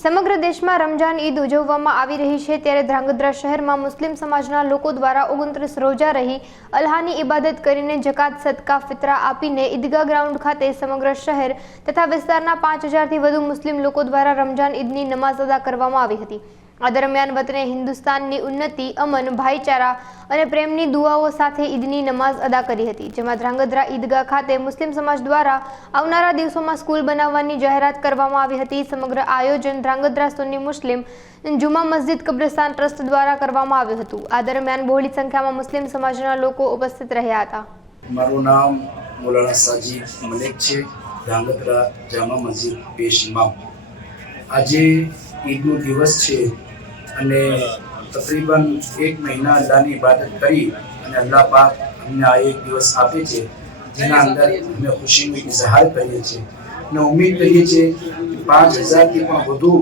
સમગ્ર દેશમાં રમજાન ઈદ ઉજવવામાં આવી રહી છે ત્યારે ધ્રાંગધ્રા શહેરમાં મુસ્લિમ સમાજના લોકો દ્વારા 29 રોજા રહી અલ્લાહની ઇબાદત કરીને જકાત સદકા ફિતરા આપીને ઈદગાહ ગ્રાઉન્ડ ખાતે સમગ્ર શહેર તથા વિસ્તારના 5000 થી વધુ મુસ્લિમ લોકો દ્વારા રમજાન ઈદની નમાઝ અદા કરવામાં આવી હતી। આ દરમિયાન વતને હિન્દુસ્તાનની ઉન્નતિ, અમન, ભાઈચારા અને પ્રેમની દુઆઓ સાથે ઈદની નમાઝ અદા કરી હતી, જેમાં ધ્રાંગધ્રા ઈદગાહ ખાતે મુસ્લિમ સમાજ દ્વારા આવનારા દિવસોમાં સ્કૂલ બનાવવાની જાહેરાત કરવામાં આવી હતી। સમગ્ર આયોજન ધ્રાંગધ્રા સુન્ની મુસ્લિમ જુમા મસ્જિદ કબ્રસ્તાન ટ્રસ્ટ દ્વારા કરવામાં આવ્યું હતું। આ દરમિયાન બહોળી સંખ્યામાં મુસ્લિમ સમાજના લોકો ઉપસ્થિત રહ્યા હતા। મારું નામ મૌલાના સાજીદ મલિક છે, ધ્રાંગધ્રા જામા મસ્જિદ પેશ ઇમામ। આજે ઈદનો દિવસ છે અને તકરીબન 1 મહિના અલ્લાહની ઇબાદત કરી અને અલ્લાહ પાક અમને આ એક દિવસ આપે છે, જેના અંદર અમે ખુશીનો ઇઝહાર કરીએ છીએ અને ઉમ્મીદ કરીએ છીએ કે 5000 થી પણ વધુ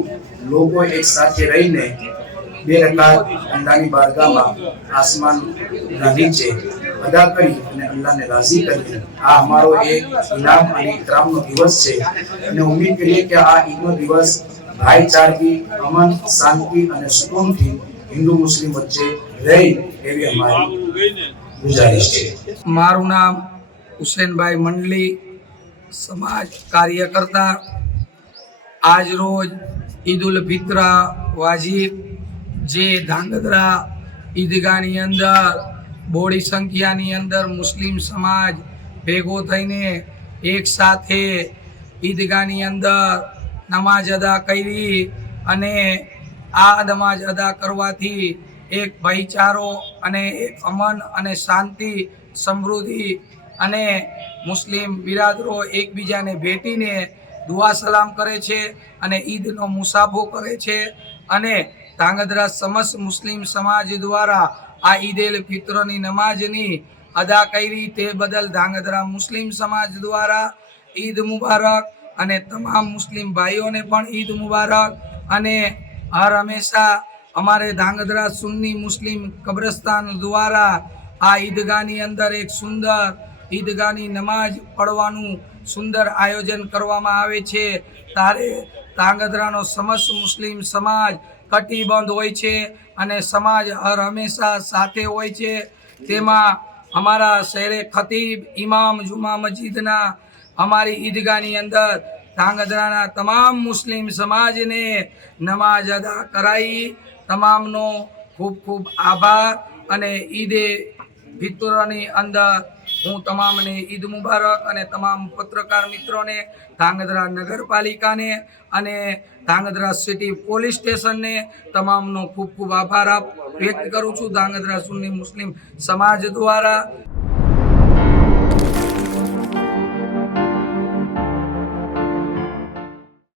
લોકો એક સાથે રહીને 2 રકાત અલ્લાહની બારગાહમાં આસમાનના નીચે અદા કરી અને અલ્લાહને રાજી કરીએ। આ અમારો એક ઇનામ અને ઇકરામનો દિવસ છે અને ઉમ્મીદ કરીએ કે આ ઈદનો દિવસ ભાઈચારાથી, અમન, શાંતિ અને સુકૂનથી હિન્દુ મુસ્લિમ વચ્ચે રહે એવી અમારી ગુજારિશ છે। મારું નામ હુસૈનભાઈ મંડલી, સમાજ કાર્યકર્તા। આજ રોજ ઈદ ઉલ ફિત્ર વાજીબ જે ધ્રાંગધ્રા ઈદગાહની અંદર બોડી સંખ્યાની અંદર મુસ્લિમ સમાજ ભેગો થઈને એક સાથે ઈદગાહની અંદર નમાજ અદા કરી અને આ નમાજ અદા કરવાથી એક ભાઈચારો અને એક અમન અને શાંતિ, સમૃદ્ધિ અને મુસ્લિમ બિરાદરો એકબીજાને ભેટીને દુઆ સલામ કરે છે અને ઈદનો મુસાફો કરે છે અને ધ્રાંગધ્રા સમસ્ત મુસ્લિમ સમાજ દ્વારા આ ઈદ ઉલ ફિત્રની નમાજની અદા કરી તે બદલ ધ્રાંગધ્રા મુસ્લિમ સમાજ દ્વારા ઈદ મુબારક અને તમામ મુસ્લિમ ભાઈઓને પણ ઈદ મુબારક। અને હર હંમેશા અમારે ધ્રાંગધ્રા સુન્ની મુસ્લિમ કબ્રસ્તાન દ્વારા આ ઈદગાહની અંદર એક સુંદર ઈદગાહની નમાજ પઢવાનું સુંદર આયોજન કરવામાં આવે છે। ત્યારે ધ્રાંગધ્રાનો સમસ્ત મુસ્લિમ સમાજ કટિબંધ હોય છે અને સમાજ હર હંમેશા સાથે હોય છે। તેમાં અમારા શહેરે ખતીબ ઇમામ જુમા મસ્જિદના અમારી ઈદગાહની અંદર ધ્રાંગધ્રાના તમામ મુસ્લિમ સમાજને નમાજ અદા કરાઈ। તમામનો ખૂબ ખૂબ આભાર અને ઈદે ફિત્રની અંદર હું તમામને ઈદ મુબારક અને તમામ પત્રકાર મિત્રોને, ધ્રાંગધ્રા નગરપાલિકાને અને ધ્રાંગધ્રા સિટી પોલીસ સ્ટેશનને તમામનો ખૂબ ખૂબ આભાર વ્યક્ત કરું છું ધ્રાંગધ્રા સુન્ની મુસ્લિમ સમાજ દ્વારા।